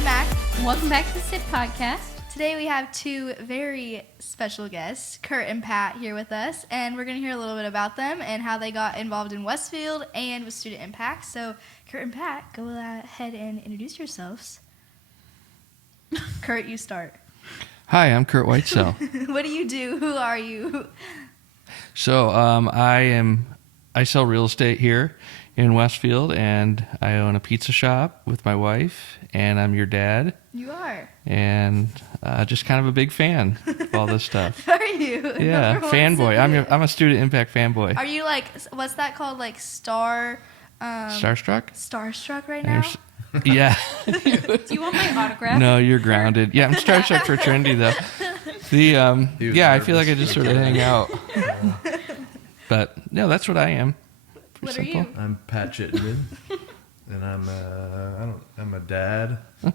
I'm Mac. Welcome back to the SIP podcast. Today we have two very special guests, Curt and Pat, here with us, and we're going to hear a little bit about them and how they got involved in Westfield and with Student Impact. So, Curt and Pat, go ahead and introduce yourselves. Curt, you start. Hi, I'm Curt Whitesell. What do you do? Who are you? So I sell real estate here in Westfield, and I own a pizza shop with my wife, and I'm your dad. You are. And just kind of a big fan of all this stuff. Are you? Yeah, fanboy. I'm a Student Impact fanboy. Are you like, what's that called, like Starstruck? Starstruck right now? Yeah. Do you want my autograph? No, you're grounded. Yeah, I'm starstruck for trendy though. I feel like I just sort of hang out. But no, that's what I am. What simple. are you? I'm Pat Chittenden, and I'm a dad and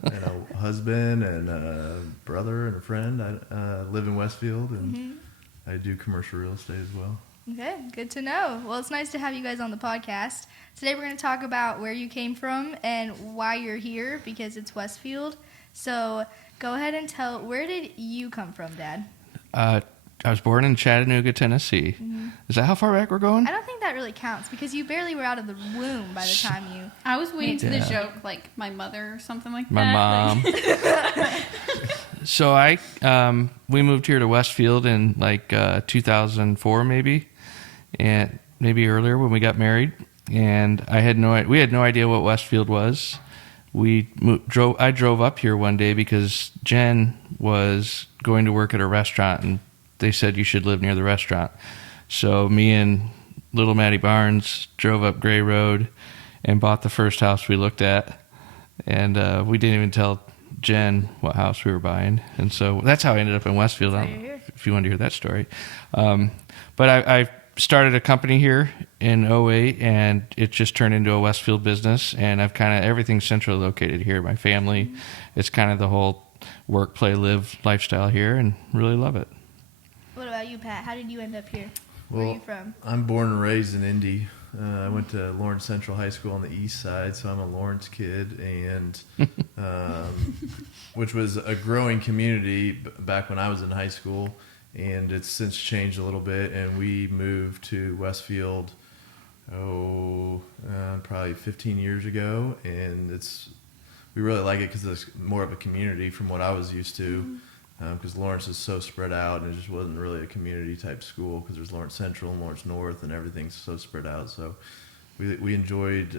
a husband and a brother and a friend. I live in Westfield, and I do commercial real estate as well. Okay, good to know. Well, it's nice to have you guys on the podcast. Today we're going to talk about where you came from and why you're here, because it's Westfield. So go ahead and where did you come from, Dad? I was born in Chattanooga, Tennessee. Mm-hmm. Is that how far back we're going? I don't think that really counts, because you barely were out of the womb by the time you... I was waiting to the joke, like my mother or something like my that. My mom. So we moved here to Westfield in like 2004 maybe, and maybe earlier when we got married. And we had no idea what Westfield was. I drove up here one day because Jen was going to work at a restaurant, and they said you should live near the restaurant. So me and little Maddie Barnes drove up Gray Road and bought the first house we looked at. And we didn't even tell Jen what house we were buying. And so that's how I ended up in Westfield. If you want to hear that story. But I started a company here in 2008, and it just turned into a Westfield business. And I've kind of everything centrally located here. My family, it's kind of the whole work, play, live lifestyle here, and really love it. What about you, Pat? How did you end up here? Where are you from? I'm born and raised in Indy. I went to Lawrence Central High School on the east side, so I'm a Lawrence kid, and which was a growing community back when I was in high school, and it's since changed a little bit, and we moved to Westfield, probably 15 years ago, and we really like it because it's more of a community from what I was used to. Because Lawrence is so spread out, and it just wasn't really a community type school, because there's Lawrence Central and Lawrence North, and everything's so spread out. So we enjoyed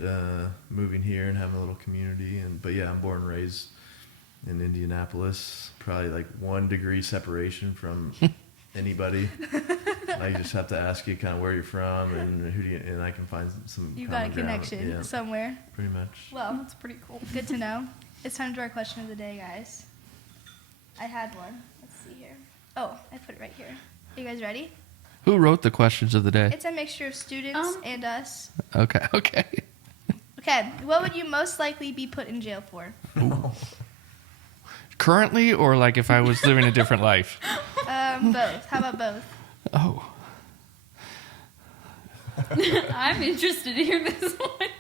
moving here and having a little community. But yeah, I'm born and raised in Indianapolis, probably like 1 degree separation from anybody. I just have to ask you kind of where you're from and and I can find some. You got a connection somewhere. Pretty much. Well, that's pretty cool. Good to know. It's time to our question of the day, guys. I had one. Let's see here. Oh, I put it right here. Are you guys ready? Who wrote the questions of the day? It's a mixture of students and us. Okay. Okay, what would you most likely be put in jail for? Currently, or like if I was living a different life? Both. How about both? Oh. I'm interested to hear this one.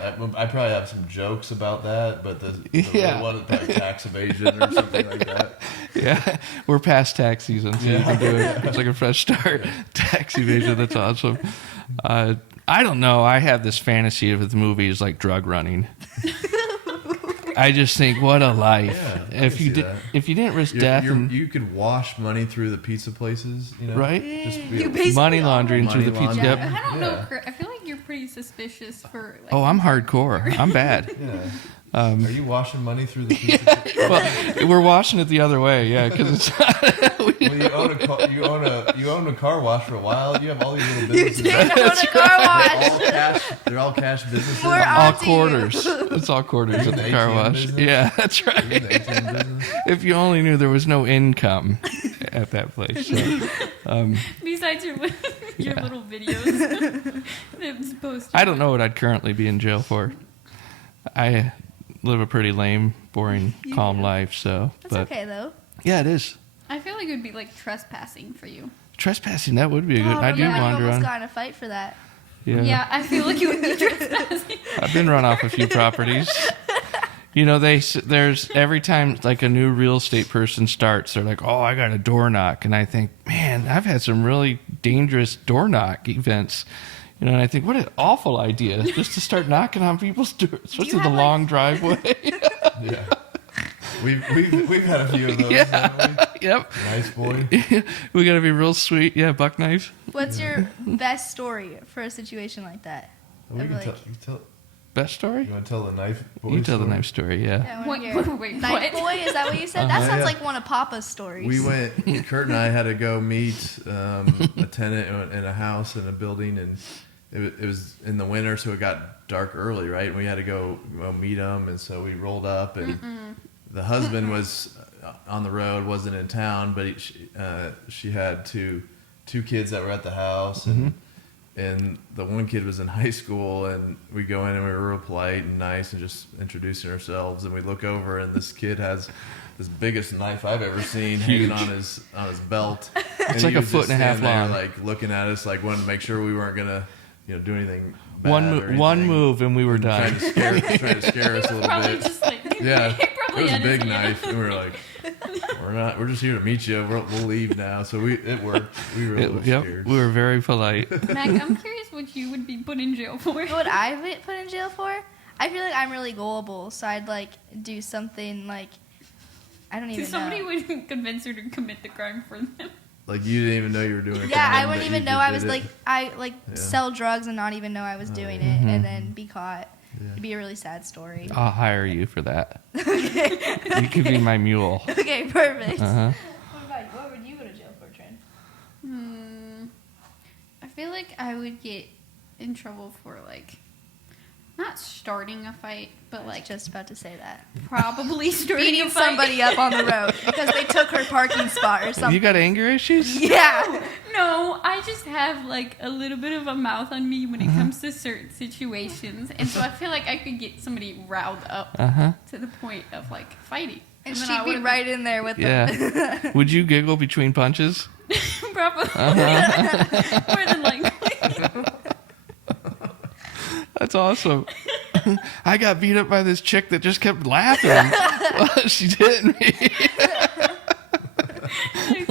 I probably have some jokes about that, but the real one is probably tax evasion or something like that. Yeah, we're past tax season, so you can do it. It's like a fresh start. Tax evasion, that's awesome. I don't know. I have this fantasy of the movies like drug running. I just think, what a life! Yeah, if you didn't risk death, you could wash money through the pizza places, right? Just money laundering through the pizza. Yep. I don't know, Curt. I feel like you're pretty suspicious for. Like, I'm hardcore. I'm bad. Yeah. Are you washing money through the pizza? Well, we're washing it the other way, yeah, because it's. Well, you own a car wash for a while. You have all these little businesses. You did own a car wash. They're all cash businesses. We're all quarters. It's all quarters at the car wash. Business? Yeah, that's right. If you only knew there was no income at that place. So, besides your little videos that was posted. I don't know what I'd currently be in jail for. I live a pretty lame, boring, calm life, so. That's okay, though. Yeah, it is. I feel like it would be like trespassing for you. Trespassing, that would be a good. I do wander around. You almost on. got in a fight for that. Yeah. Yeah, I feel like you would be trespassing. I've been run off a few properties. You know, there's every time like a new real estate person starts, they're like, "Oh, I got a door knock," and I think, man, I've had some really dangerous door knock events. You know, and I think, what an awful idea, just to start knocking on people's doors, especially the long driveway. Yeah. We've had a few of those. Yeah. Haven't we? Yep. Nice boy. We got to be real sweet. Yeah, buck knife. What's your best story for a situation like that? We Of, can like- tell, you tell. Best story? You want to tell the knife boy You tell story? the knife story, yeah. Yeah, I wanna Wait, hear. wait, Knife what? boy, is that what you said? That sounds Yeah. like one of Papa's stories. We went. Curt and I had to go meet a tenant in a house in a building, and it was in the winter, so it got dark early, right? And we had to go meet them, and so we rolled up, and the husband was on the road, wasn't in town, but she had two kids that were at the house, and the one kid was in high school, and we go in and we were real polite and nice and just introducing ourselves, and we look over and this kid has this biggest knife I've ever seen hanging on his belt. It's like a foot and a half long. Like looking at us, like wanting to make sure we weren't gonna, do anything bad. One move and we were Trying done. to scare us a little Probably bit. just like Yeah, he it probably was a had big his hand. knife, and we were like, we're just here to meet you. We'll leave now. So it worked. We were a little Yep, scared. we were very polite. Mac, I'm curious what you would be put in jail for. What would I be put in jail for? I feel like I'm really gullible, so I'd like do something like I don't even Somebody know. would convince her to commit the crime for them. Like you didn't even know you were doing it. Yeah, I wouldn't even know I was like I Yeah. sell drugs and not even know I was doing it, and then be caught. Yeah. It'd be a really sad story. I'll hire you for that. You could be my mule. Okay, perfect. Uh-huh. What about you? What would you go to jail for, Trent? I feel like I would get in trouble for like not starting a fight, but I was like just about to say that. probably starting Beating a fight. somebody up on the road because they took her parking spot or something. You got anger issues? Yeah. No, I just have like a little bit of a mouth on me when it comes to certain situations, and so I feel like I could get somebody riled up Uh-huh. to the point of like fighting. And then I she'd be would've- right in there with them. Yeah. Would you giggle between punches? Probably Uh-huh. more than likely. That's awesome. I got beat up by this chick that just kept laughing. Well, she hit me.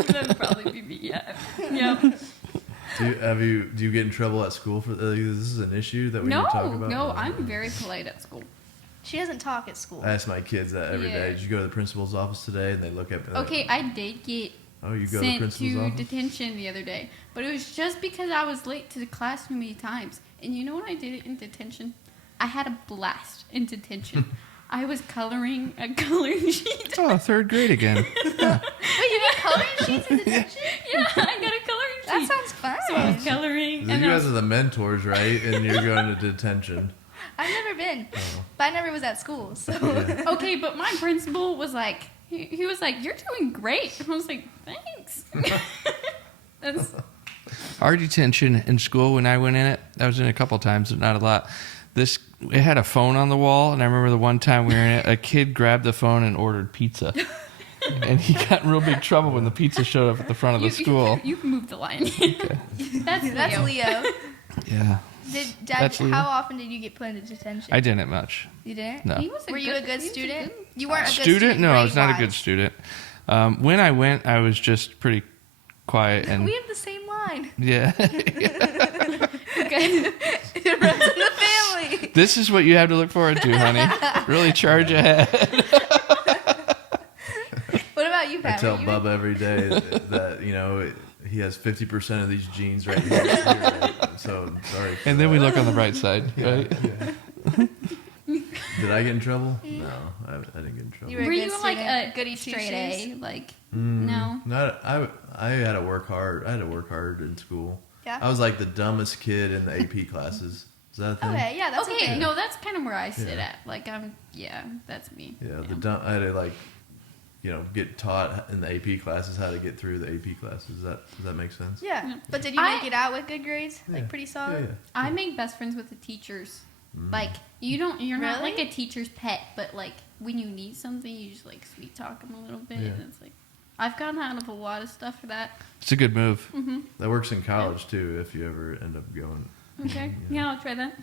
That would probably be me. Yeah. Yep. Do you get in trouble at school for this? Is an issue that we need to talk about? No, I'm very polite at school. She doesn't talk at school. I ask my kids that every day. Yeah. Did you go to the principal's office today? And they look at me. Okay, I did get Oh, you go to the sent principal's to office? detention the other day, but it was just because I was late to the class too many times. And you know what I did in detention? I had a blast in detention. I was coloring a coloring sheet. Oh, third grade again. Wait, you get coloring sheets in detention? Yeah, I got a coloring That sheet. sounds fun. So I was coloring, You and I guys was, are the mentors, right? And you're going to detention. I've never been, Oh. but I never was at school. So okay, but my principal was like, he was like, "You're doing great." And I was like, "Thanks." That's Our detention in school, when I went in it, I was in it a couple times, but not a lot. It had a phone on the wall, and I remember the one time we were in it, a kid grabbed the phone and ordered pizza. And he got in real big trouble when the pizza showed up at the front of the school. You can move the line. That's that's Leo. Leo. Yeah. That's Leo. How often did you get put into detention? I didn't much. You didn't? No. He was Were you a good he was student? good- You weren't a good Student? No, I was not a good grade-wise. student. When I went, I was just pretty quiet and We have the same line. yeah. Okay. It runs in the family. This is what you have to look forward to, honey. Really charge ahead. What about you, I Pat? tell Were you- Bubba every day that he has 50% of these genes right here. So I'm sorry. And then we look on the bright side, right? Did I get in trouble? No, I didn't get in trouble. You were a Were good you like student, a goody straight two-shoes? A? Like no. Not I had to work hard. I had to work hard in school. Yeah. I was like the dumbest kid in the AP classes. Is that a thing? Okay, yeah, that's Okay, okay. no, that's kind of where I sit Yeah. at. Like that's me. Yeah, I had to get taught in the AP classes how to get through the AP classes. Does that make sense? Yeah. Yeah. But did you I- make it out with good grades? Like Yeah. pretty solid? Yeah. I make best friends with the teachers. Like you're not Really? like a teacher's pet, but like when you need something, you just like sweet talk them a little bit, Yeah. and it's like I've gotten out of a lot of stuff for that. It's a good move. That works in college too if you ever end up going. Okay, yeah, I'll try that.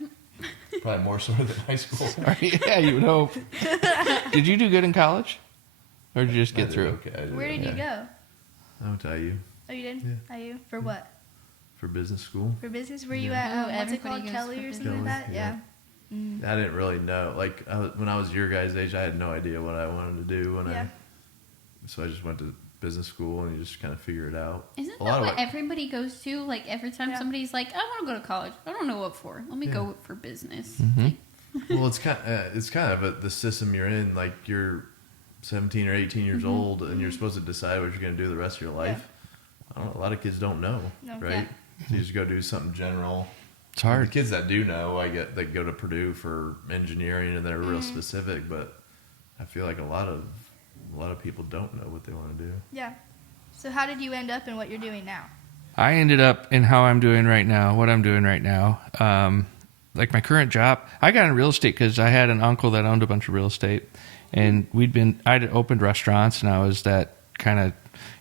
Probably more so than high school. Yeah, you would hope. Did you do good in college? Or did you just I get did through? Okay, I did Where did you okay. go? I went to IU Oh, you did? Yeah. IU? For what? for business school. For business? Were you Yeah. at, Oh, what's it everybody called, goes Kelly for or something like business. that? Yeah. Mm. I didn't really know. Like when I was your guys' age, I had no idea what I wanted to do Yeah. so I just went to business school and you just kind of figure it out. Isn't A that lot of what it- everybody goes to? Like every time Yeah. somebody's like, I want to go to college. I don't know what for. Let me Yeah. go for business. Mhm. Well, it's kind of the system you're in. Like you're 17 or 18 years old, and you're supposed to decide what you're going to do the rest of your life. I don't know, a lot of kids don't know, No. right? So you just go do something general. It's hard. The kids that do know, they go to Purdue for engineering, and they're real specific. But I feel like a lot of people don't know what they want to do. Yeah. So how did you end up in what you're doing now? I ended up in how I'm doing right now, what I'm doing right now. Like my current job, I got in real estate because I had an uncle that owned a bunch of real estate, and I'd opened restaurants, and I was that kind of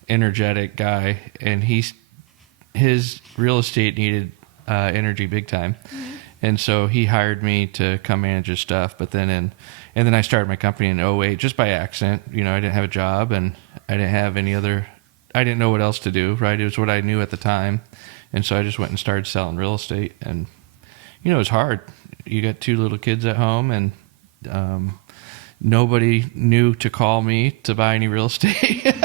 energetic guy, and his real estate needed energy big time, and so he hired me to come manage his stuff. But then I started my company in '08 just by accident. You know, I didn't have a job, and I didn't have I didn't know what else to do, right? It was what I knew at the time. And so I just went and started selling real estate. And, you know, it was hard. You got 2 little kids at home, and nobody knew to call me to buy any real estate.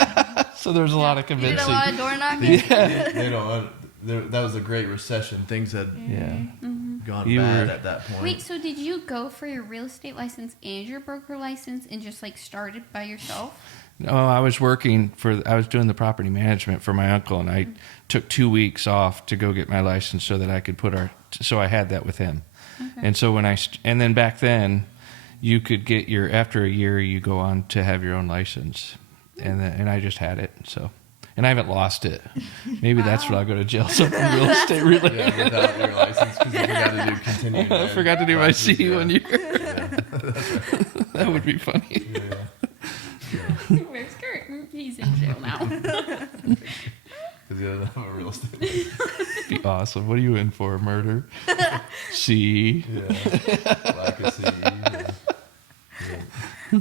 So there was a lot of You did convincing. a lot of door knocking? They don't. That was a great recession. Things had Yeah. gone You bad were- at that point. Wait, so did you go for your real estate license and your broker license and just like started by yourself? No, I was doing the property management for my uncle, and I took 2 weeks off to go get my license so that I could so I had that with him. And so and then back then, you could get after a year, you go on to have your own license. And I just had it, so. And I haven't lost it. Maybe that's what I'll go to jail. Something real estate related. Yeah, without your license, because you forgot to do continuing. I forgot to do my classes, C yeah. 1 year. Yeah. That would be funny. Yeah. Where's Curt? He's in jail now. Because you don't have a real estate. Be awesome. What are you in for? Murder? C. Yeah. Lack of CE. Yeah.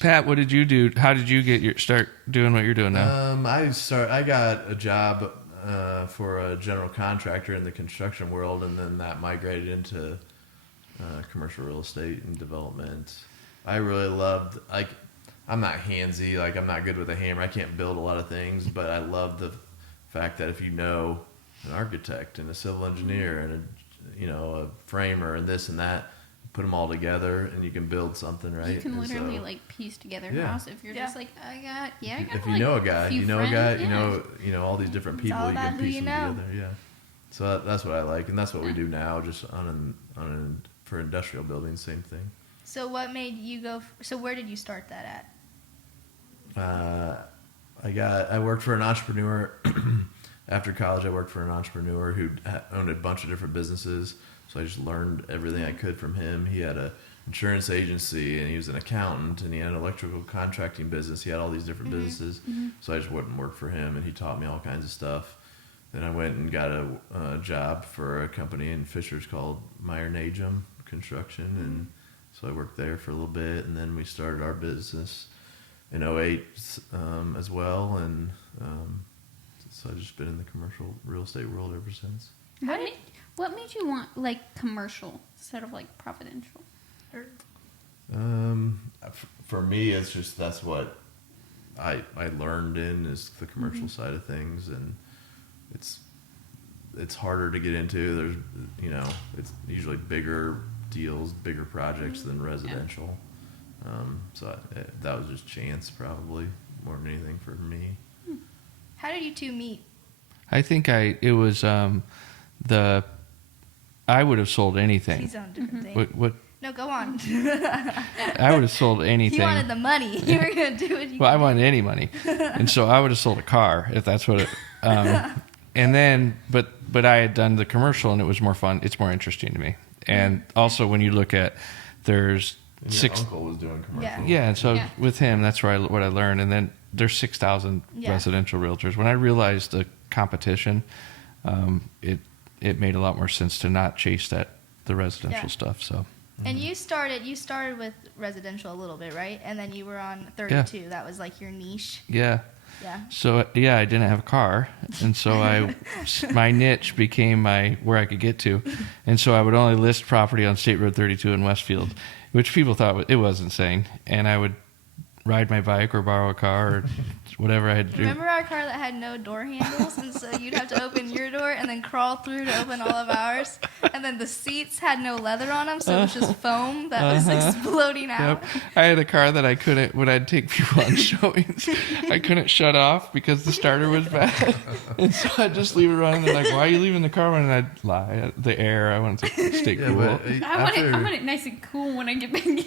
Pat, what did you do? How did you start doing what you're doing now? I got a job for a general contractor in the construction world, and then that migrated into commercial real estate and development. I really loved, I'm not handsy, I'm not good with a hammer. I can't build a lot of things, but I love the fact that if you know an architect and a civil engineer and a framer and this and that, put them all together and you can build something, right? You can And literally so, piece together a Yeah. house if you're just like, I got if you like, know a guy, few you know a friends, guy, yeah. you know all these different people, all you about can who piece you them know. together. Yeah. So that's what I like, and that's what we do now, just for industrial buildings, same thing. So what made you go? So where did you start that at? I worked for an entrepreneur after college. I worked for an entrepreneur who owned a bunch of different businesses. So I just learned everything I could from him. He had a insurance agency, and he was an accountant, and he had an electrical contracting business. He had all these different businesses. So I just went and worked for him, and he taught me all kinds of stuff. Then I went and got a job for a company in Fishers called Meyer Najum Construction, and so I worked there for a little bit, and then we started our business in '08 as well, and so I've just been in the commercial real estate world ever since. What made you want like commercial instead of like providential? For me, it's just that's what I learned in is the commercial side of things, and it's harder to get into. There's it's usually bigger deals, bigger projects than residential. So that was just chance, probably more than anything for me. How did you two meet? I think it was I would have sold anything. She's on a different thing. What? No, go on. I would have sold anything. You wanted the money. You were gonna do what you. Well, I wanted any money, and so I would have sold a car if that's what it. And then, but I had done the commercial, and it was more fun. It's more interesting to me, and also when you look at there's And your uncle was doing commercial. Yeah, and so Yeah. with him, that's what I learned, and then there's 6,000 Yeah. residential realtors. When I realized the competition, it made a lot more sense to not chase that the residential Yeah. stuff. So And you started with residential a little bit, right? And then you were on 32. That was like your niche. yeah. Yeah. So yeah, I didn't have a car, and so my niche became where I could get to, and so I would only list property on State Road 32 in Westfield, which people thought it was insane, and I would ride my bike or borrow a car or whatever I had to do. Remember our car that had no door handles, and so you'd have to open your door and then crawl through to open all of ours, and then the seats had no leather on them, so it was just foam that was exploding out. Yep. I had a car that I couldn't, when I'd take people on showings, I couldn't shut off because the starter was bad. And so I'd just leave it running. They're like, why are you leaving the car running? And I'd lie. The air, I wanted to stay cool. But I want it nice and cool when I get back in.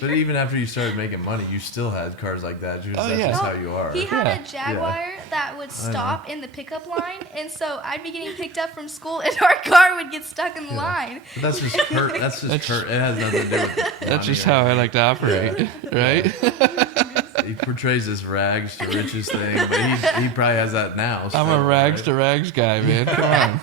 but even after you started making money, you still had cars like that. That's yeah. just how you are. He had Yeah. a Jaguar that would stop in the pickup line, and so I'd be getting picked up from school, and our car would get stuck in the line. But that's just Curt. That's just Curt. It has nothing to do with That's just money, how I like to operate, right? He portrays this rags to riches thing, but he probably has that now. I'm still, a rags right? to rags guy, man. Come on.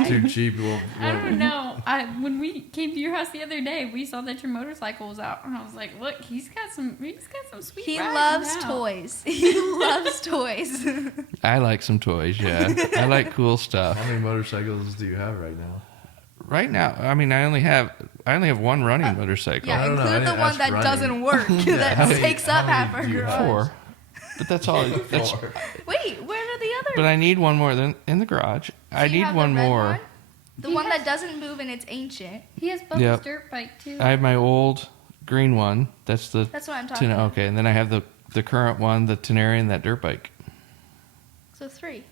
It's too cheap. I don't know. When we came to your house the other day, we saw that your motorcycle was out, and I was like, "Look, he's got some sweet." He rides loves now." toys. He loves toys. I like some toys, yeah. I like cool stuff. How many motorcycles do you have right now? Right now, I mean, I only have one running motorcycle. Yeah, I don't know. I include the didn't one ask that running. doesn't work. That How many- takes how up many half our do you have? garage. 4. But that's all. That's, Wait, where are the others? but I need one more than in the garage. I you need have the one red more. one? The He one has- that doesn't move and it's ancient. He has Bubba's Yep. dirt bike too. I have my old green one. That's the That's what I'm talking about. okay, and then I have the current one, the Tenere, and that dirt bike. So 3.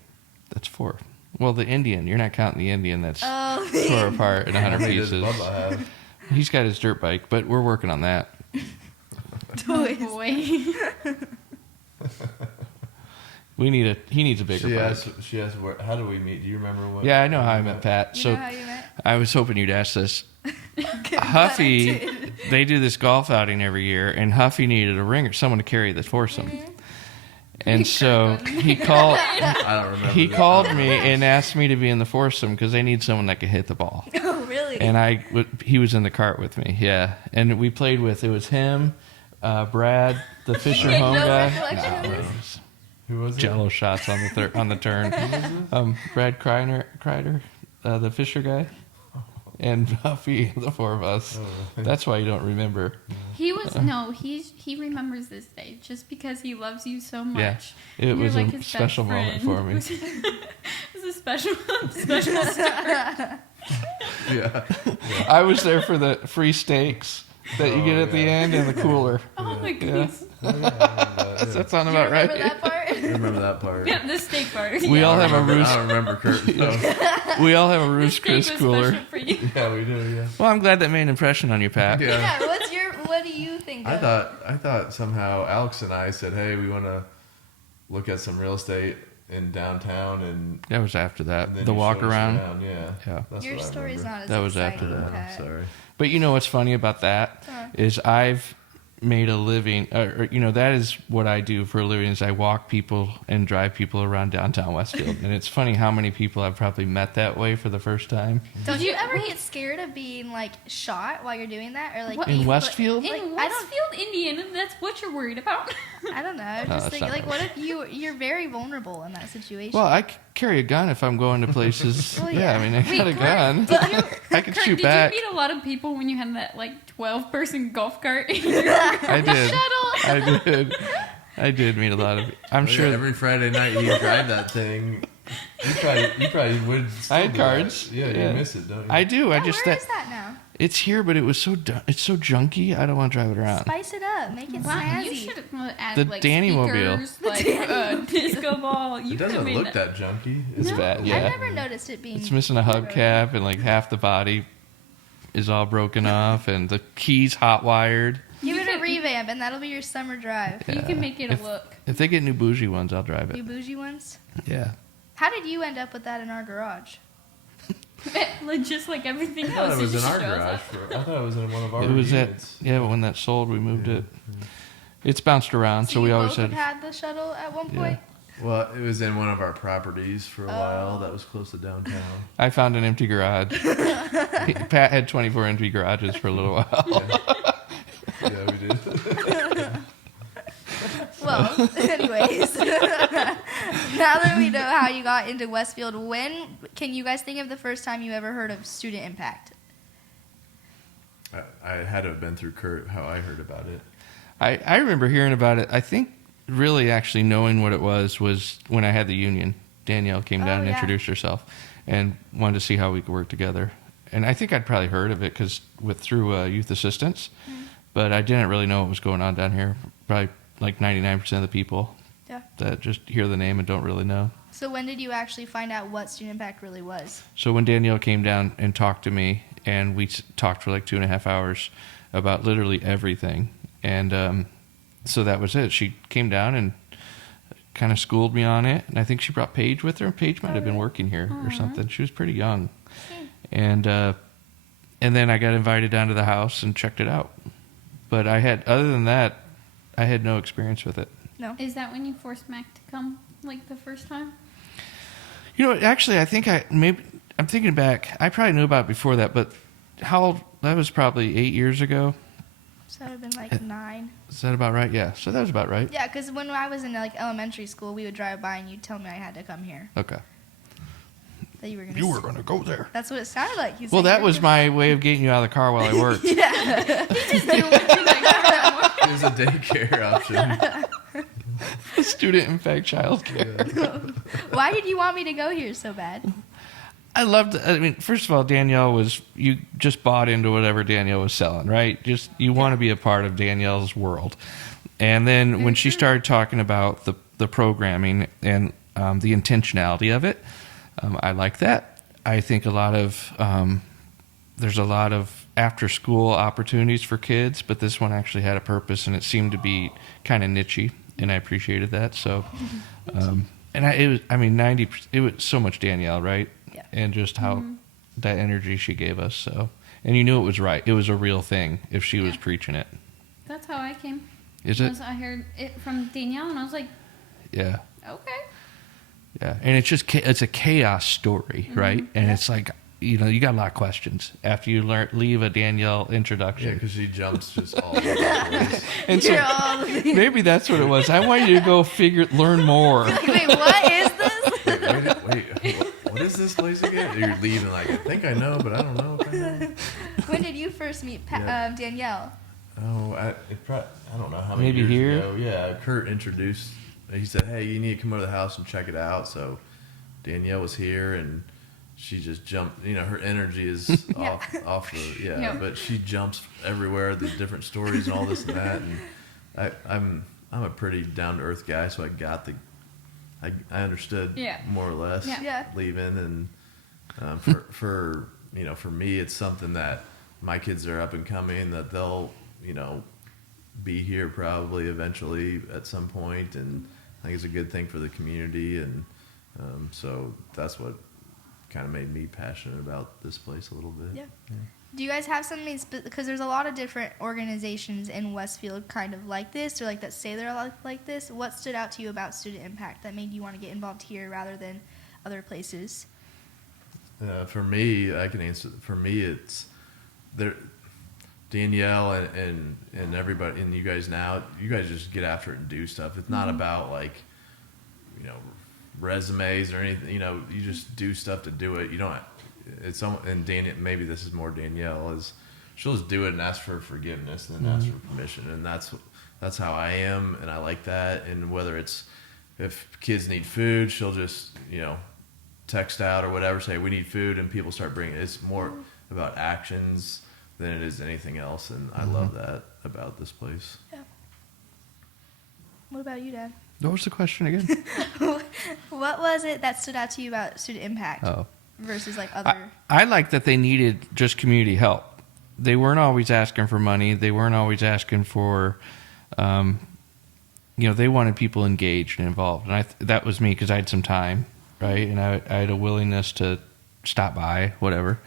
That's 4. Well, the Indian. You're not counting the Indian. That's Oh, tore apart in How 100 many does pieces. Bubba have? He's got his dirt bike, but we're working on that. toys. Oh, boy. He needs a bigger bike. She asked, how do we meet? Do you remember what? Yeah, I know how I met Pat. You So know how you met? I was hoping you'd ask this. Okay, Huffy, but I did. they do this golf outing every year, and Huffy needed a ringer, someone to carry the foursome. And so he called. I don't remember. He that. called me and asked me to be in the foursome because they need someone that can hit the ball. Oh, really? And he was in the cart with me, yeah. And we played with, it was him, Brad, the Fisher had home no guy. recollection of No, this? it was Who was it? Jello shots on the turn. Brad Kreider, the Fisher guy, and Huffy, the 4 of us. Oh, That's why you don't remember. He was he remembers this day just because he loves you so much. Yeah, it You're was like a his special best moment friend. for me. It was a special start. Yeah. I was there for the free steaks that you get at the yeah. end and the cooler. Oh my goodness. That sounds You about remember right. that part? I remember that part. Yeah, the steak part. We all have a I Roos. don't remember Curt. No. We all have a The Roos steak Chris was cooler. special for you. Yeah, we do. Yeah. Well, I'm glad that made an impression on you, Pat. Yeah. Yeah, what do you think I of? thought somehow Alex and I said, hey, we want to look at some real estate in downtown, and That was after that. then The you walk showed us around. Yeah. Yeah. That's Your what I story's remember. not as That was after exciting, that. Pat. Sorry. But you know what's funny about that Huh. is I've made a living, that is what I do for a living is I walk people and drive people around downtown Westfield. And it's funny how many people I've probably met that way for the first time. Don't you ever get scared of being like shot while you're doing that, or like What? In being- Westfield? In Like, Westfield, Indiana, that's what you're worried about. I don't know. I'm No, just that's thinking, not like, what if you're very vulnerable in that situation? Well, I carry a gun if I'm going to places. Well, yeah. yeah. I mean, I Wait, got a Curt, gun. I could Curt, shoot did back. you meet a lot of people when you had that like 12-person golf cart? I did. Shuttle. I did meet a lot of. I'm Oh, yeah, sure. every Friday night he'd drive that thing. You probably would. I had still do that. cards. Yeah, Yeah. you miss it, don't you? I do. I Yeah, just where that is that now? it's here, but it was it's so junky. I don't want to drive it around. Spice it up, make it Wow, snazzy. you should add The like Danny Mobile. speakers, like disco ball. You It could've doesn't made look that junky. It's No, bad. I've Yeah. never noticed it being. It's missing a hubcap and like half the body is all broken off and the keys hot wired. Give You it a could- revamp, and that'll be your summer drive. You Yeah. can make it If- a look. If they get new bougie ones, I'll drive You it. bougie ones. Yeah. How did you end up with that in our garage? Like, just like everything I thought else. it was in just our shows garage. up. I thought it was in one of our It was units. but when that sold, we moved it. It's bounced around, so we you always both had. had the shuttle at one Yeah. point. Well, it was in one of our properties for a while that was close to downtown. I found an empty garage. Pat had 24 empty garages for a little while. Yeah, we did. Well, anyways, now that we know how you got into Westfield, when can you guys think of the first time you ever heard of student impact? I had to have been through Curt how I heard about it. I remember hearing about it. I think really actually knowing what it was when I had the union. Danielle came down and introduced herself and wanted to see how we could work together. And I think I'd probably heard of it through youth assistance, but I didn't really know what was going on down here. Probably like 99% of the people that just hear the name and don't really know. So when did you actually find out what student impact really was? So when Danielle came down and talked to me, and we talked for like 2.5 hours about literally everything. And so that was it. She came down and kind of schooled me on it. And I think she brought Paige with her. Paige might have been working here or something. She was pretty young. And then I got invited down to the house and checked it out. But other than that, I had no experience with it. No. Is that when you forced Mac to come, like the first time? You know, actually, I think I'm thinking back. I probably knew about it before that, but that was probably 8 years ago. So that would have been like 9. Is that about right? Yeah. So that was about right. Yeah, because when I was in like elementary school, we would drive by and you'd tell me I had to come here. Okay. That you were going You were going to go there. That's what it sounded like. Well, that was my way of getting you out of the car while I worked. Yeah. He just didn't want to do that. It was a daycare option. Student impact childcare. Why did you want me to go here so bad? I mean, first of all, you just bought into whatever Danielle was selling, right? You want to be a part of Danielle's world. And then when she started talking about the programming and the intentionality of it, I like that. I think there's a lot of after school opportunities for kids, but this one actually had a purpose and it seemed to be kind of nichey, and I appreciated that. So, it was so much Danielle, right? Yeah. And just how that energy she gave us. So, and you knew it was right. It was a real thing if she was preaching it. That's how I came. Is it? I heard it from Danielle, and I was like, Yeah. okay. Yeah. And it's a chaos story, right? And it's like, you got a lot of questions after you leave a Danielle introduction. Yeah, because she jumps just all over the place. And so maybe that's what it was. I want you to go learn more. Wait, what is this? Wait, what is this place again? You're leaving like, I think I know, but I don't know. If I know. When did you first meet Danielle? Oh, I don't know how many Maybe years here? ago. Yeah, Curt introduced. He said, "Hey, you need to come over to the house and check it out." So Danielle was here, and she just jumped. Her energy is off the but she jumps everywhere. The different stories and all this and that. And I'm a pretty down to earth guy, so I understood more or less leaving. And for me, it's something that my kids are up and coming, that they'll be here probably eventually at some point, and I think it's a good thing for the community. And so that's what kind of made me passionate about this place a little bit. Yeah. Do you guys have something because there's a lot of different organizations in Westfield kind of like this, or like that say they're like this? What stood out to you about student impact that made you want to get involved here rather than other places? For me, I can answer. For me, it's there. Danielle and everybody and you guys just get after it and do stuff. It's not about like resumes or anything. You just do stuff to do it. You don't. And maybe this is more Danielle, is she'll just do it and ask for forgiveness and then ask for permission, and that's how I am, and I like that. And whether it's if kids need food, she'll just text out or whatever, say we need food, and people start bringing it. It's more about actions than it is anything else, and I love that about this place. Yeah. What about you, Dad? What was the question again? What was it that stood out to you about student impact versus like other? I like that they needed just community help. They weren't always asking for money. They weren't always asking for, they wanted people engaged and involved. And that was me because I had some time, right? And I had a willingness to stop by, whatever.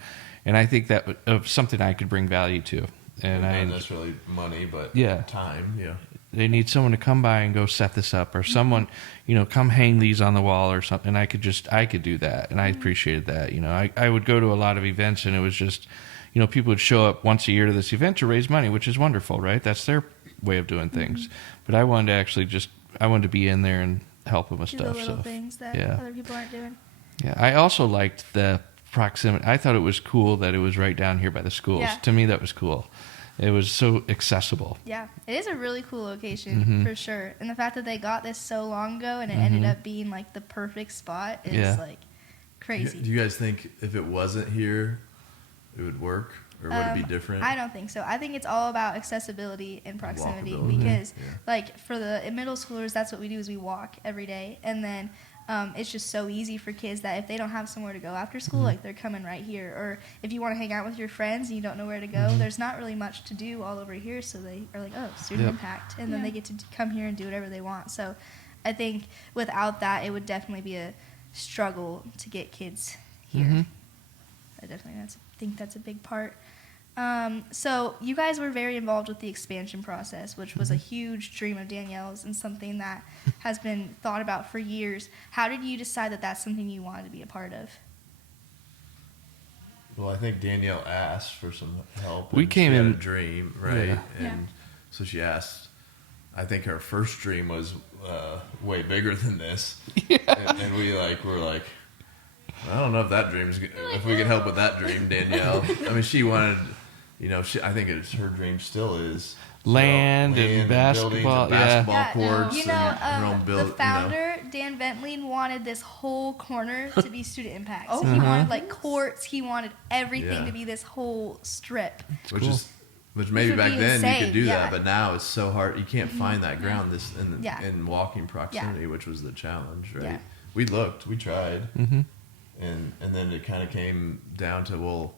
And I think that was something I could bring value to. And not necessarily money, but time. Yeah. they need someone to come by and go set this up, or someone, you know, come hang these on the wall or something. I could do that, and I appreciated that. You know, I would go to a lot of events, and it was just, you know, people would show up once a year to this event to raise money, which is wonderful, right? That's their way of doing things. But I wanted to actually I wanted to be in there and help them with Do stuff. the little things that other people aren't doing. Yeah, I also liked the proximity. I thought it was cool that it was right down here by the schools. Yeah. To me, that was cool. It was so accessible. Yeah, it is a really cool location for sure. And the fact that they got this so long ago and it ended up being like the perfect spot is like crazy. Do you guys think if it wasn't here, it would work, or would it be different? I don't think so. I think it's all about accessibility and proximity Walkability. because, like, for the middle schoolers, that's what we do is we walk every day, and then it's just so easy for kids that if they don't have somewhere to go after school, like they're coming right here. Or if you want to hang out with your friends and you don't know where to go, there's not really much to do all over here. So they are like, oh, student impact, and then they get to come here and do whatever they want. So I think without that, it would definitely be a struggle to get kids here. I definitely think that's a big part. So you guys were very involved with the expansion process, which was a huge dream of Danielle's and something that has been thought about for years. How did you decide that that's something you wanted to be a part of? Well, I think Danielle asked for some help. We and came she had in- a dream, right? Yeah. And so she asked. I think her first dream was way bigger than this. And we were like, I don't know if that dream's good, if we can help with that dream, Danielle. I mean, she wanted, you know, I think it's her dream still is Land and basketball, basketball courts, you know, and her own build. the founder, Dan Ventling, wanted this whole corner to be student impact. So Oh. he wanted like courts, he wanted everything Yeah. to be this whole strip. cool. Which maybe would back be then you insane, could do yeah. that, but now it's so hard. You can't find that ground Yeah. in walking proximity, which was the challenge, right? Yeah. We looked, we tried, Mm-hmm. and then it kind of came down to, well,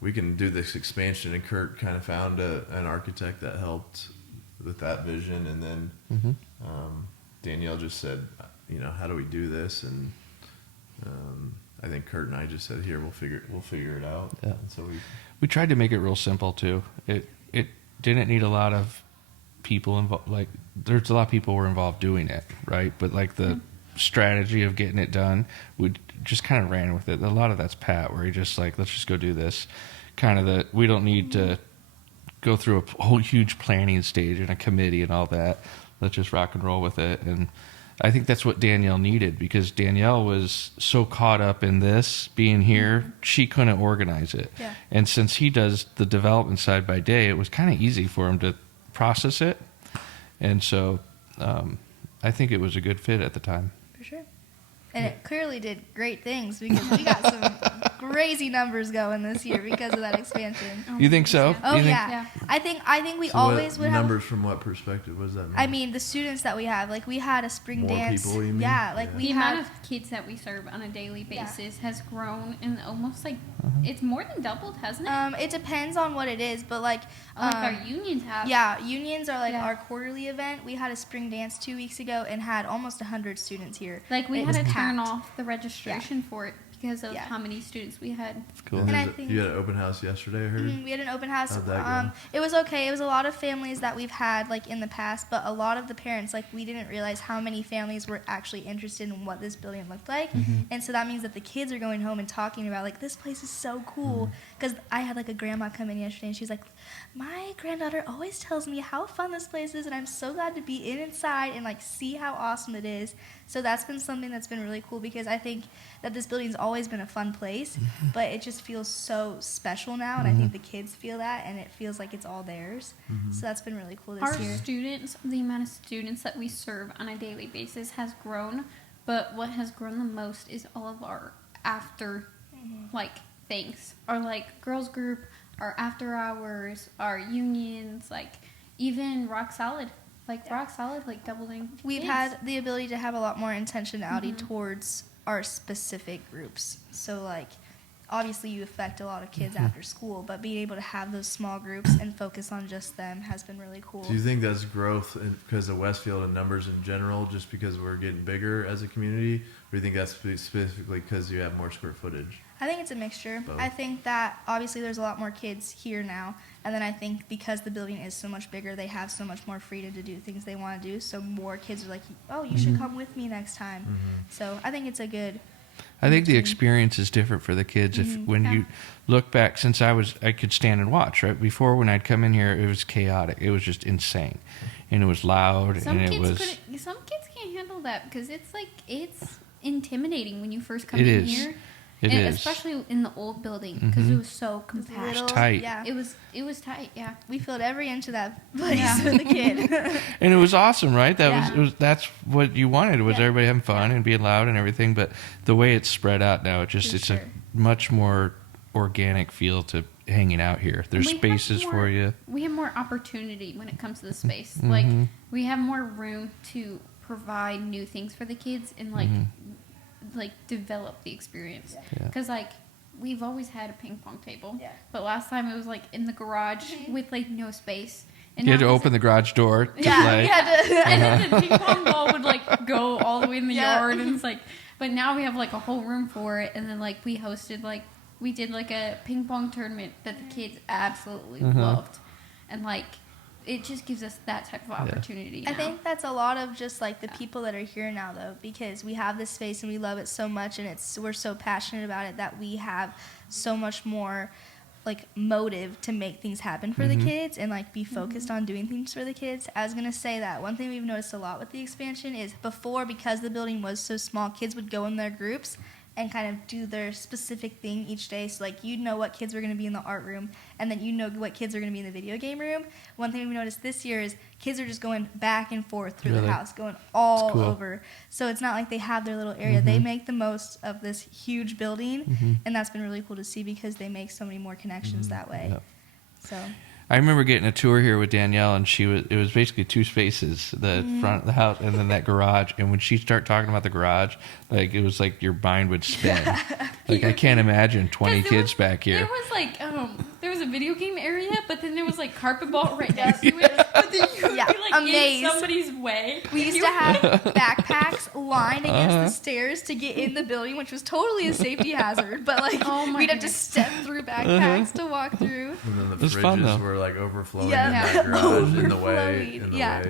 we can do this expansion, and Curt kind of found an architect that helped with that vision, and then Danielle just said, you know, how do we do this? And I think Curt and I just said, here, we'll figure it out. Yeah. And so We tried to make it real simple too. It didn't need a lot of people involved. Like there's a lot of people were involved doing it, right? But like the strategy of getting it done, we just kind of ran with it. A lot of that's Pat, where he just like, let's just go do this. Kind of we don't need to go through a whole huge planning stage and a committee and all that. Let's just rock and roll with it. And I think that's what Danielle needed, because Danielle was so caught up in this being here, she couldn't organize it. Yeah. And since he does the development side by day, it was kind of easy for him to process it. And so I think it was a good fit at the time. For sure. And it clearly did great things because we got some crazy numbers going this year because of that expansion. You think so? Oh You think- yeah. I think we So always would have. numbers from what perspective? What does that mean? I mean, the students that we have, like we had a spring More dance. people, you mean? Yeah, like Yeah. we The had. amount of kids that we serve on a daily Yeah. basis has grown and almost like it's more than doubled, hasn't it? It depends on what it is, but like. Like our unions have. Yeah, unions are like Yeah. our quarterly event. We had a spring dance 2 weeks ago and had almost 100 students here. Like we It had was to turn packed. off the registration for it because of Yeah. how many students we had. Cool. And And I there's think- you had an open house yesterday, I heard. We had an open house. How'd that go? It was okay. It was a lot of families that we've had like in the past, but a lot of the parents, like we didn't realize how many families were actually interested in what this building looked like, and so that means that the kids are going home and talking about like this place is so cool. Because I had like a grandma come in yesterday and she's like, my granddaughter always tells me how fun this place is, and I'm so glad to be inside and like see how awesome it is. So that's been something that's been really cool because I think that this building's always been a fun place, but it just feels so special now, and I think the kids feel that, and it feels like it's all theirs. So that's been really cool this Our year. students, the amount of students that we serve on a daily basis has grown, but what has grown the most is all of our after like things. Our like girls group, our after hours, our unions, like even Rock Solid. Like Rock Solid, like doubling. We've kids. had the ability to have a lot more intentionality towards our specific groups. So like obviously you affect a lot of kids after school, but being able to have those small groups and focus on just them has been really cool. Do you think that's growth because of Westfield and numbers in general, just because we're getting bigger as a community, or do you think that's specifically because you have more square footage? I think it's a mixture. Both. I think that obviously there's a lot more kids here now, and then I think because the building is so much bigger, they have so much more freedom to do things they want to do, so more kids are like, oh, you should come with me next time. So I think it's a good... I think the experience is different for the kids. If when you look back, since I could stand and watch, right? Before, when I'd come in here, it was chaotic. It was just insane. And it was loud, Some and it was... kids can't handle that because it's intimidating when you first come It in is. here. It and is. especially in the old building because it was so compact. Little, tight. Yeah. It was tight, yeah. We filled every inch of that place Yeah. with a kid. And it was awesome, right? Yeah. That's what you wanted, was Yeah. everybody having fun and being loud and everything. But the way it's spread out now, For it's sure. a much more organic feel to hanging out here. There's We have spaces more- for you. We have more opportunity when it comes to the space. Mm-hmm. Like we have more room to provide new things for the kids and like develop the experience. Yeah. Because like we've always had a ping pong table, Yeah. but last time it was like in the garage with like no space. And You had to now it's, open the garage door to Yeah, play. we had to. and then the ping pong ball would like go all the way in the Yeah. yard, and it's like, but now we have like a whole room for it, and then like we did like a ping pong tournament that the kids absolutely loved, and like it just gives us that type of opportunity. I now. think that's a lot of just like the people that are here now, though, because we have this space and we love it so much, and we're so passionate about it that we have so much more like motive to make things happen for the kids and like be focused on doing things for the kids. I was gonna say that one thing we've noticed a lot with the expansion is before, because the building was so small, kids would go in their groups and kind of do their specific thing each day. So like you'd know what kids were going to be in the art room, and then you know what kids are going to be in the video game room. One thing we noticed this year is kids are just going back and forth through Really? the house, going all cool. over. So it's not like they have their little area. They make the most of this huge building, and that's been really cool to see because they make so many more connections that way. Yep. So I remember getting a tour here with Danielle, and it was basically two spaces, the front of the house and then that garage. And when she started talking about the garage, like it was like your mind would spin. Like I can't imagine 20 'Cause kids back here. There was like there was a video game area, but then there was like carpet ball right next to it. But then you would Yeah, be like amazed. in somebody's way. we used to have backpacks lined against the stairs to get in the building, which was totally a safety hazard. But like Oh my we'd have to goodness. step through backpacks to walk through. And then the was fun, though. fridges were like overflowing Yeah. in Yeah. that garage in the way. Overflowing, yeah.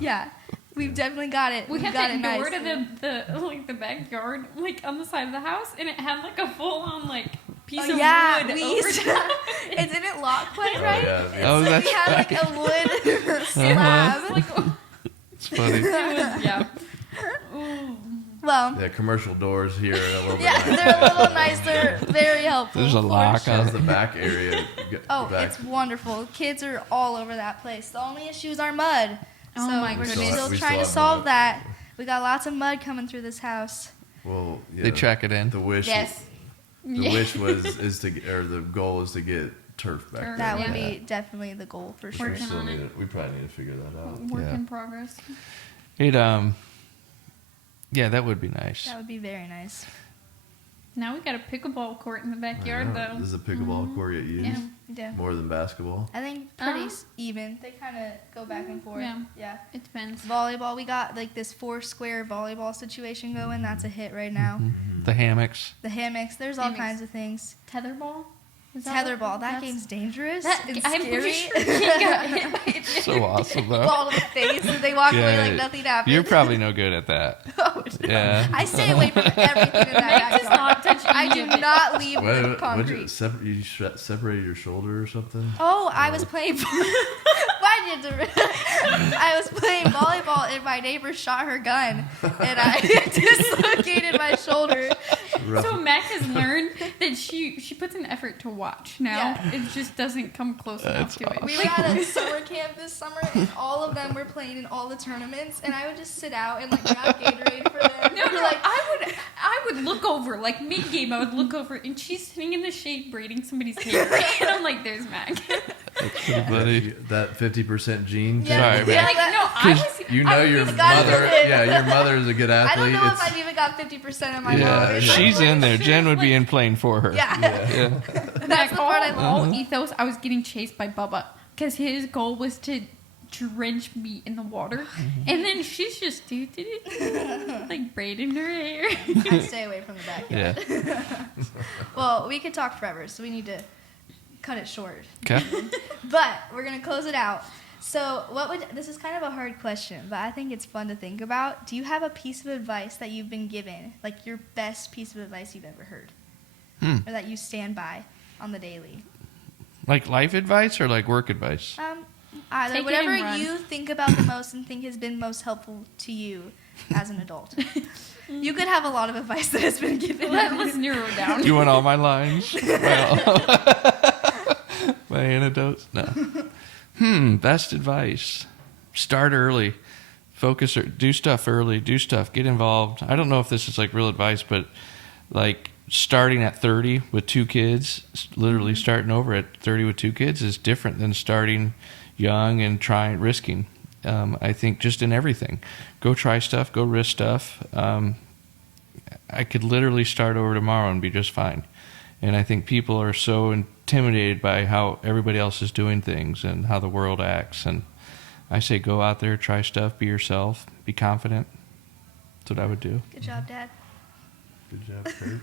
Yeah, we've definitely got it. We We've had got that it door nice. to the like the backyard, like on the side of the house, and it had like a full on like piece of yeah, wood we over used to. top. It didn't lock quite Oh, right. yeah. Oh, So that's we had like a wood slab. Like, oh, It's funny. it was, yeah. Ooh. Well, Yeah, commercial doors here are a little bit yeah, nicer. they're a little nicer. Very helpful. There's a for lock sure. on How's the back area? Oh, Back- it's wonderful. Kids are all over that place. The only issue is our mud. Oh so my we're goodness. still We trying to still have solve mud. that. We got lots of mud coming through this house. Well, yeah, They check it in. The wish. Yes. The Yeah. wish the goal is to get turf back Turf, there. That would Yeah. be definitely the goal for We sure. Working still on need it. we probably need to figure that out. Work Yeah. in progress. It yeah, that would be nice. That would be very nice. Now we got a pickleball court in the backyard though. Does the pickleball court get used Yeah. Yeah. more than basketball? I think pretty Uh-huh. even. They kind of go back and forth. Yeah. Yeah. It depends. Volleyball, we got like this 4-square volleyball situation going. That's a hit right now. The hammocks. The hammocks, there's all Hammocks. kinds of things. Tetherball? Is that Tetherball, what- that that's- game's dangerous. That, It's I'm scary. pretty sure he got hit by a So awesome, though. Ball to the face, and they walk away like nothing happened. You're probably no good at that. Oh, no. Yeah. I stay away from everything in that Max does backyard. not touch I any do of it. not leave the What'd you, concrete. separated your shoulder or something? Oh, I was playing. Why did I was playing volleyball and my neighbor shot her gun and I dislocated my shoulder. Rough. So Mac has learned that she puts an effort to watch now. Yeah. It just doesn't come close enough to it. We were at a summer camp this summer and all of them were playing in all the tournaments and I would just sit out and like grab Gatorade for them. No, And, no, like I would look over, like mid game, I would look over and she's sitting in the shade braiding somebody's hair. And I'm like, there's Mac. Pretty funny. That 50% gene. Yeah. Sorry, man. Yeah, Like, that- no, I was. You know I your just got mother. it. Yeah, your mother is a good I athlete. don't know if I've even got 50% of my mom. Yeah, It's she's like- in there. Jen would be in plane for her. Yeah. Yeah. That's the part I love. all ethos. I was getting chased by Bubba because his goal was to drench me in the water, and then she's just like braiding her hair. I stay away from the backyard. Yeah. Well, we could talk forever, so we need to cut it short. Okay. But we're gonna close it out. So, this is kind of a hard question, but I think it's fun to think about. Do you have a piece of advice that you've been given, like your best piece of advice you've ever heard, or that you stand by on the daily? Like life advice or like work advice? Either Take it whatever and run. you think about the most and think has been most helpful to you as an adult. You could have a lot of advice that has been given. Let's narrow it down. You want all my lines? My anecdotes? No. Best advice. Start early. Focus or do stuff early. Do stuff. Get involved. I don't know if this is like real advice, but like starting at 30 with 2 kids, literally starting over at 30 with 2 kids is different than starting young and risking. I think just in everything. Go try stuff. Go risk stuff. I could literally start over tomorrow and be just fine. And I think people are so intimidated by how everybody else is doing things and how the world acts. And I say go out there, try stuff, be yourself, be confident. That's what I would do. Good job, Dad. Good job, Curt.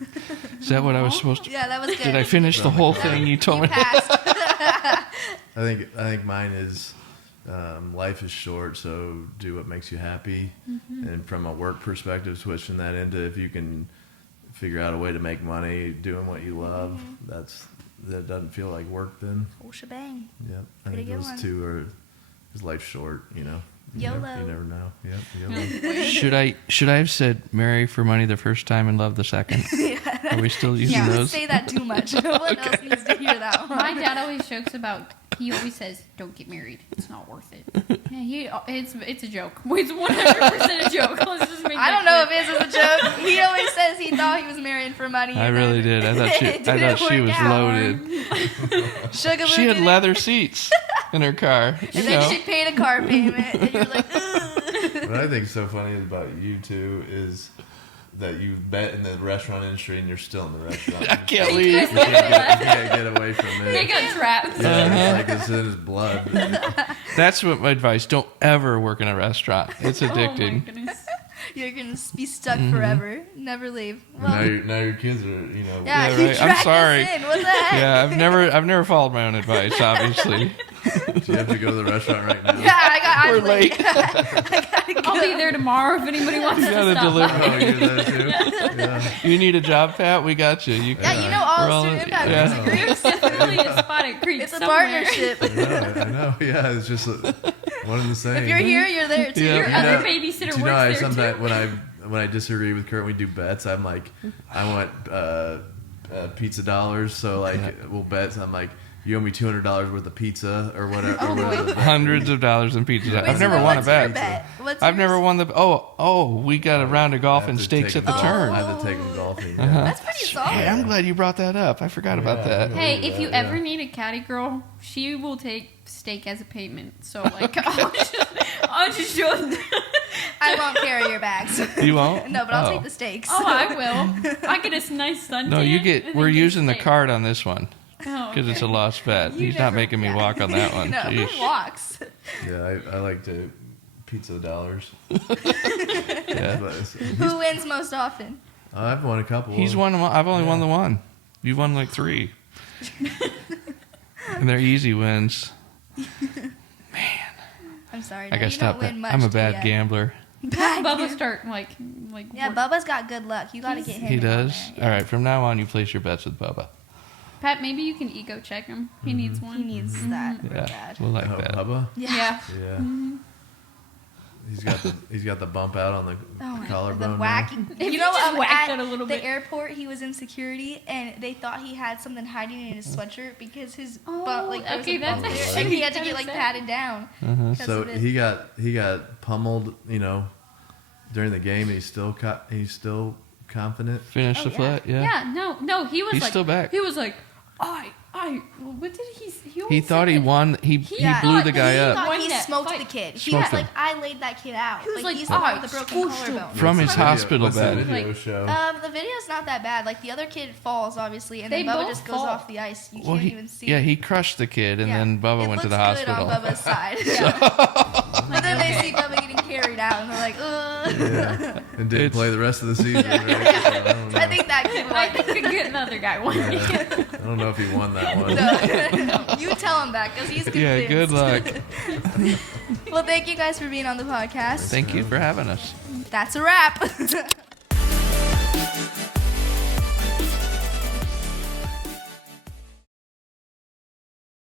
Is that what I was supposed to? Yeah, that was good. Did I finish the whole thing you told You me? passed. I think mine is life is short, so do what makes you happy. And from a work perspective, switching that into if you can figure out a way to make money doing what you love, that doesn't feel like work then. Whole shebang. Yep. I Pretty think good those one. two are, because life's short, you know. YOLO. You never know. Yep. YOLO. Should I have said marry for money the first time and love the second? Are we still using Yeah. Don't those? say that too much. No one else needs to hear that one. My dad always jokes about. He always says, "Don't get married. It's not worth it." Yeah, it's a joke. It's 100% a joke. Let's just make I that don't know clear. if his is a joke. He always says he thought he was marrying for money. I and really then did. I it thought didn't she work was out. loaded. Sugar She had Boo leather seats in her car. You and then know. she paid a car payment, and you're like, ugh. What I think is so funny about you two is that you bet in the restaurant industry and you're still in the restaurant. I can't leave. You can't get away from They it. got trapped. Yeah, it's like it's in his blood. That's what my advice. Don't ever work in a restaurant. It's Oh my addicting. goodness. You're gonna be stuck Mm-hmm. forever, never leave. Well, Now your kids are, you know. yeah, Yeah, you right. I'm dragged sorry. us in. What the heck? Yeah, I've never followed my own advice. Obviously, Do you have to go to the restaurant right now? Yeah, I'm we're late. I gotta go. I'll be there tomorrow if anybody wants You to gotta stop. deliver. Oh, you're there too? Yeah. You need a job, Pat? We got you. Yeah, you know We're all student impact yeah. music groups. There's definitely a spot at Creek It's a somewhere. partnership. I know. Yeah, it's just one and the same. If you're here, you're there too. Yeah. Your You other know, babysitter Do you know I works there sometimes too. when I disagree with Curt, we do bets. I'm like, I want pizza dollars, so like we'll bet. So I'm like, you owe me $200 worth of pizza or whatever. Oh, or boy. whatever. Hundreds of dollars in pizza. Wait, I've so never then won a what's your bet. What's I've yours? never won the. We got a round of golf I have and to steaks take at the them turn. I have to take them golfing. Yeah. Uh-huh. That's pretty solid. Hey, I'm glad you brought that up. I forgot about Yeah, that. Hey, if you Yeah. ever need a caddy girl, she will take steak as a payment. So like, I'll just show them. I won't carry your bags. You won't? No, but I'll Oh. take the steaks. Oh, I will. I get a nice suntan. No, you and get. then We're get using the steak. card on this one Oh, because it's a okay. lost bet. You He's never- not making me yeah. walk on that one. No, Jeez. who walks? Yeah, I like to pizza dollars. Yeah. But Who wins most often? I've won a couple. He's won. I've only won the one. You've won like 3, and they're easy wins. I'm sorry. I No, gotta you stop don't that. win much, I'm a do bad ya? gambler. Bad Bubba gambler. start like Yeah, work. Bubba's got good luck. You gotta get him. He in on does. there. All right. From now on, you place your bets with Bubba. Pat, maybe you can ego check him. He needs He one. needs that. Yeah, Bad. we'll like that. Bubba. Yeah. Yeah. He's got the bump out on the Oh my collarbone. the now. whacking. If You you know, just whack at that a little the bit. airport, he was in security, and they thought he had something hiding in his sweatshirt because his Oh, butt, like, there was okay, a bump that's there, and he had to actually get like kinda patted down. Uh-huh. 'cause So of it. he got pummeled, you know, during the game. He's still confident. Finish Oh, the yeah. flat. Yeah. Yeah, no, he was He's like, still back. He was like, what did he? He always thought said he it. won. He Yeah, blew the he guy up. thought Won he that smoked fight. the kid. He Smoked was him. like, I laid that kid out. He was like, he's the one with the "I broken squished him." collarbone. From his hospital What's the bed. video Like, show? The video's not that bad. Like the other kid falls, obviously, and They then Bubba both just goes fall. off the ice. You Well, can't he even see. he crushed the kid, and Yeah. then Bubba It went to looks the hospital. good on Bubba's side. But then they see Bubba getting carried out, and they're like, ugh. Yeah. And didn't It's- play the rest of the season. Right? So I don't know. I think that kid I won. think another guy won. Yeah. I don't know if he won that one. No. You tell him that because he's convinced. Yeah, good luck. Well, thank you guys for being on the podcast. Thank you for having us. That's a wrap.